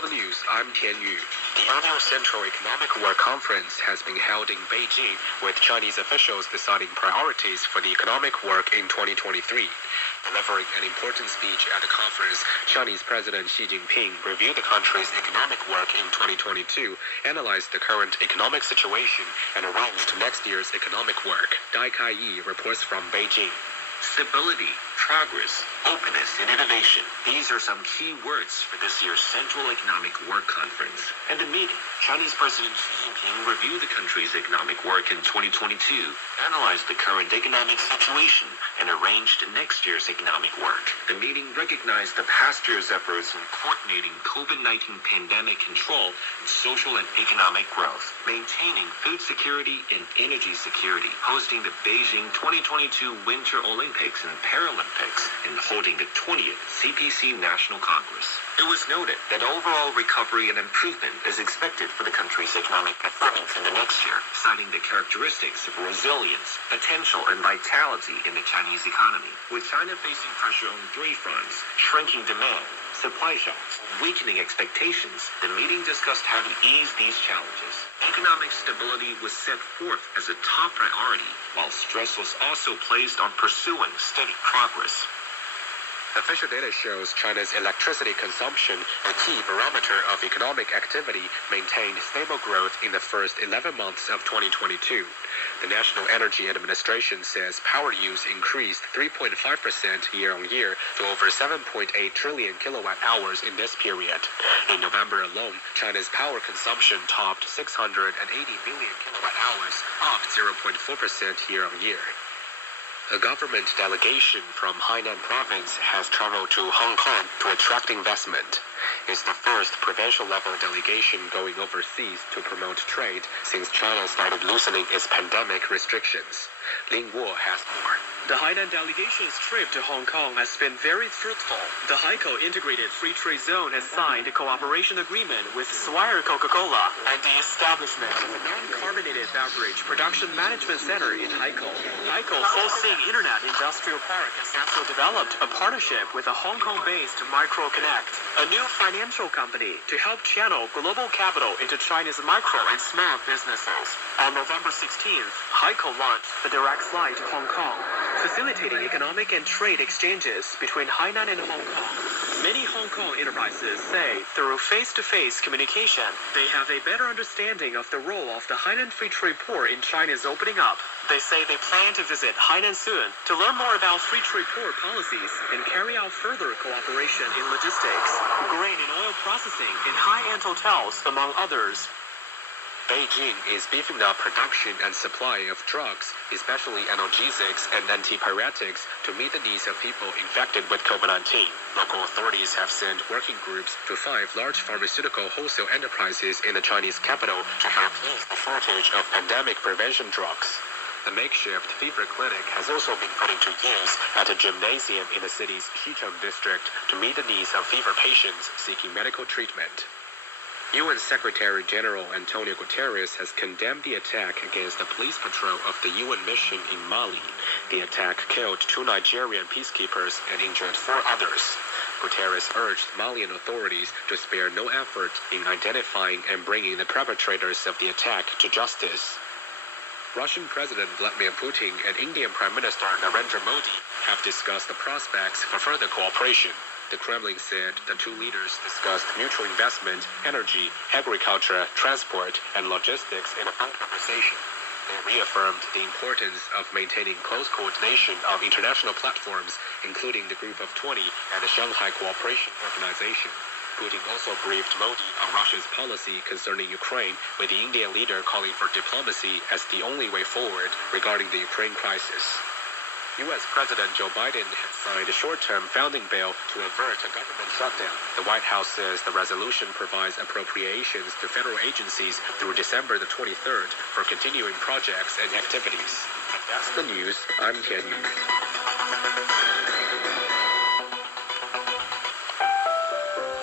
On the news, I'm Tian Yu. The annual Central Economic Work Conference has been held in Beijing, with Chinese officials deciding priorities for the economic work in 2023. Delivering an important speech at the conference, Chinese President Xi Jinping reviewed the country's economic work in 2022, analyzed the current economic situation, and arranged next year's economic work. Dai Kai-yi reports from Beijing. Stability, progress, openness, and innovation. These are some key words for this year's Central Economic Work Conference. At the meeting, Chinese President Xi Jinping reviewed the country's economic work in 2022, analyzed the current economic situation, and arranged next year's economic work. The meeting recognized the past year's efforts in coordinating COVID-19 pandemic control and social and economic growth, maintaining food security and energy security, hosting the Beijing 2022 Winter Olympics and Paralympics, and holding the 20th CPC National Congress. It was noted that overall recovery and improvement is expected for the country's economic performance in the next year, citing the characteristics of resilience, potential, and vitality in the Chinese economy. With China facing pressure on three fronts: shrinking demand, supply shocks, and weakening expectations, the meeting discussed how to ease these challenges. Economic stability was set forth as a top priority, while stress was also placed on pursuing steady progress. Official data shows China's electricity consumption, a key barometer of economic activity, maintained stable growth in the first 11 months of 2022. The National Energy Administration says power use increased 3.5% year-on-year to over 7.8 trillion kilowatt-hours in this period. In November alone, China's power consumption topped 680 billion kilowatt-hours, up 0.4% year-on-year. A government delegation from Hainan province has traveled to Hong Kong to attract investment. It's the first provincial-level delegation going overseas to promote trade since China started loosening its pandemic restrictions. Ling Wo has more. The Hainan delegation's trip to Hong Kong has been very fruitful. The Haikou Integrated Free Trade Zone has signed a cooperation agreement with Swire Coca-Cola and the establishment of a non-carbonated beverage production management center in Haikou. Haikou Foxing Internet Industrial Park has also developed a partnership with a Hong Kong-based MicroConnect, a new financial company to help channel global capital into China's micro and small businesses. On November 16th, Haikou launched the direct flight to Hong Kong, facilitating economic and trade exchanges between Hainan and Hong Kong. Many Hong Kong enterprises say through face-to-face communication, they have a better understanding of the role of the Hainan Free Trade Port in China's opening up. They say they plan to visit Hainan soon to learn more about free trade port policies and carry out further cooperation in logistics, grain and oil processing, and high-end hotels, among others. Beijing is beefing up production and supply of drugs, especially analgesics and antipyretics, to meet the needs of people infected with COVID-19. Local authorities have sent working groups to 5 large pharmaceutical wholesale enterprises in the Chinese capital to help ease the shortage of pandemic prevention drugs. A makeshift fever clinic has also been put into use at a gymnasium in the city's Xicheng district to meet the needs of fever patients seeking medical treatment. UN Secretary-General Antonio Guterres has condemned the attack against the police patrol of the UN mission in Mali. The attack killed 2 Nigerian peacekeepers and injured 4 others. Guterres urged Malian authorities to spare no effort in identifying and bringing the perpetrators of the attack to justice. Russian President Vladimir Putin and Indian Prime Minister Narendra Modi have discussed the prospects for further cooperation. The Kremlin said the 2 leaders discussed mutual investment, energy, agriculture, transport, and logistics in a phone conversation. They reaffirmed the importance of maintaining close coordination of international platforms, including the Group of 20 and the Shanghai Cooperation Organization. Putin also briefed Modi on Russia's policy concerning Ukraine, with the Indian leader calling for diplomacy as the only way forward regarding the Ukraine crisis. U.S. President Joe Biden has signed a short-term funding bill to avert a government shutdown. The White House says the resolution provides appropriations to federal agencies through December the 23rd for continuing projects and activities. That's the news. I'm Tian Yu.